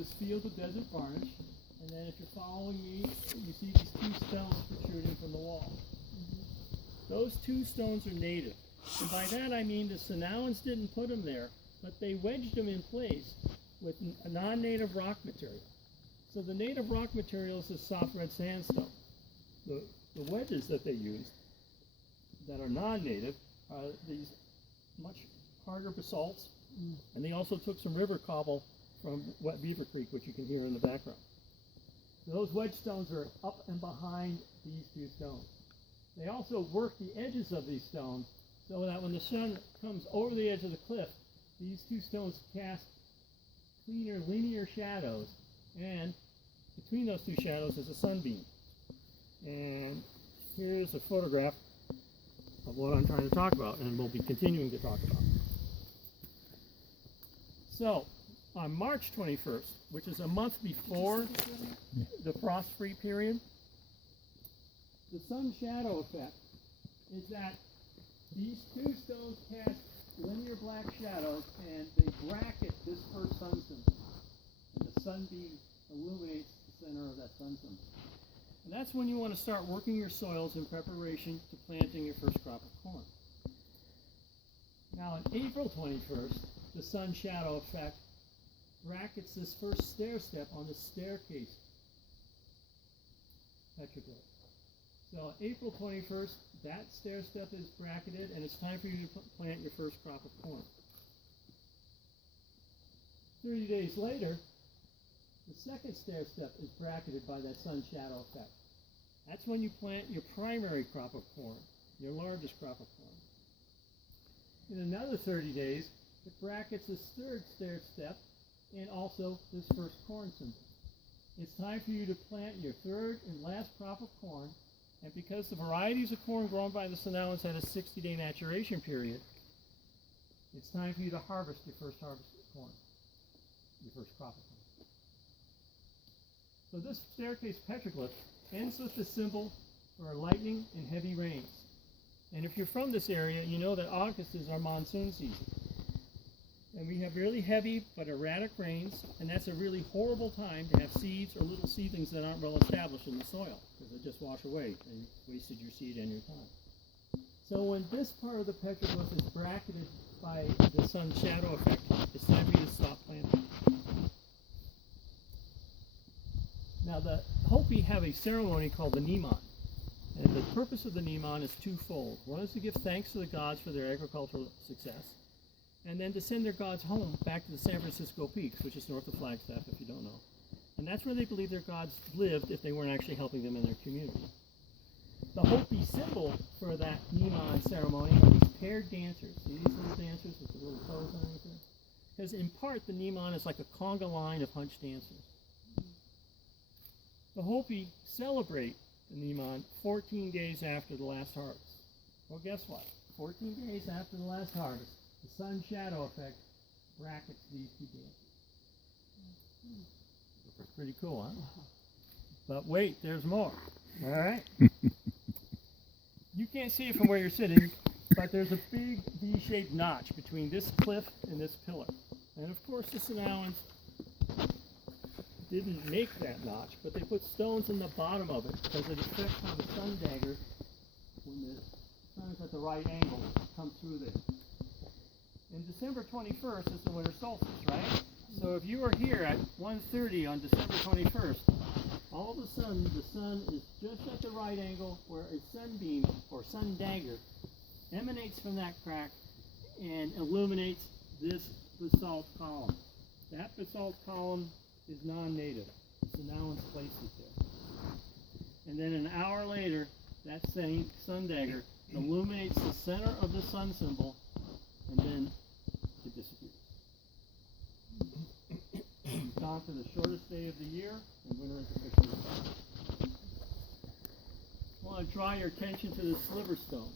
this field of desert varnish, and then if you're following me, you see these two stones protruding from the wall. Those two stones are native. And by that I mean the Sonoans didn't put them there, but they wedged them in place with a non-native rock material. So the native rock material is this soft red sandstone. The wedges that they used that are non-native are these much harder basalts, and they also took some river cobble from Wet Beaver Creek, which you can hear in the background. So those wedge stones are up and behind these two stones. They also work the edges of these stones so that when the sun comes over the edge of the cliff, these two stones cast cleaner, linear shadows, and between those two shadows is a sunbeam. And here's a photograph of what I'm trying to talk about, and we'll be continuing to talk about. So, on March 21st, which is a month before the frost-free period, the sun shadow effect is that these two stones cast linear black shadows, and they bracket this first sun symbol. And the sunbeam illuminates the center of that sun symbol. And that's when you want to start working your soils in preparation to planting your first crop of corn. Now, on April 21st, the sun shadow effect brackets this first stair step on the staircase petroglyph. So on April 21st, that stair step is bracketed, and it's time for you to plant your first crop of corn. 30 days later, the second stair step is bracketed by that sun shadow effect. That's when you plant your primary crop of corn, your largest crop of corn. In another 30 days, it brackets this third stair step and also this first corn symbol. It's time for you to plant your third and last crop of corn, and because the varieties of corn grown by the Sonoans had a 60-day maturation period, it's time for you to harvest your first harvest of corn, your first crop of corn. So this staircase petroglyph ends with the symbol for lightning and heavy rains. And if you're from this area, you know that August is our monsoon season. And we have really heavy but erratic rains, and that's a really horrible time to have seeds or little seedlings that aren't well established in the soil, because they just wash away and you wasted your seed and your time. So when this part of the petroglyph is bracketed by the sun shadow effect, it's time for you to stop planting. Now the Hopi have a ceremony called the Neman, and the purpose of the Neman is twofold. One is to give thanks to the gods for their agricultural success, and then to send their gods home back to the San Francisco Peaks, which is north of Flagstaff, if you don't know. And that's where they believe their gods lived if they weren't actually helping them in their community. The Hopi symbol for that Neman ceremony are these paired dancers. See these little dancers with the little toes and everything? Because in part, the Neman is like a conga line of hunched dancers. The Hopi celebrate the Neman 14 days after the last harvest. Well, guess what? 14 days after the last harvest, the sun shadow effect brackets these two dances. Pretty cool, huh? But wait, there's more. All right? You can't see it from where you're sitting, but there's a big V-shaped notch between this cliff and this pillar. And of course, the Sonoans didn't make that notch, but they put stones in the bottom of it because it affects how the sun dagger, when the sun is at the right angle, comes through there. And December 21st is the winter solstice, right? So if you are here at 1:30 on December 21st, all of a sudden the sun is just at the right angle where a sunbeam or sun dagger emanates from that crack and illuminates this basalt column. That basalt column is non-native. So now it's placed it there. And then an hour later, that same sun dagger illuminates the center of the sun symbol, and then it disappears. It's gone for the shortest day of the year, and winter is officially started. I want to draw your attention to the sliver stone.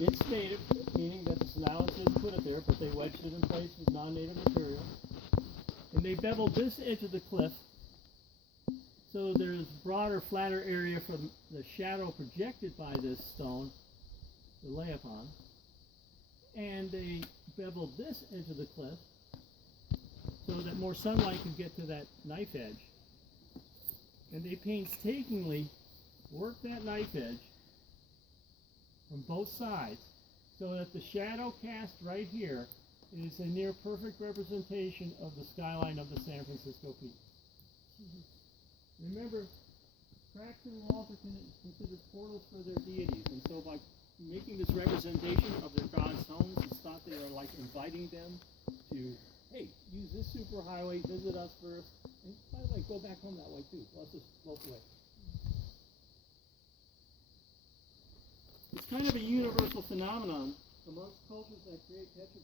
It's native, meaning that the Sonoans didn't put it there, but they wedged it in place with non-native material. And they beveled this edge of the cliff so there's broader, flatter area from the shadow projected by this stone to lay upon. And they beveled this edge of the cliff so that more sunlight can get to that knife edge. And they painstakingly work that knife edge from both sides so that the shadow cast right here is a near perfect representation of the skyline of the San Francisco Peak. Remember, cracks in walls are considered portals for their deities, and so by making this representation of their gods' homes, it's thought they are like inviting them to, hey, use this superhighway, visit us first, and by the way, go back home that way too. Let's just both ways. It's kind of a universal phenomenon amongst cultures that create petroglyphs.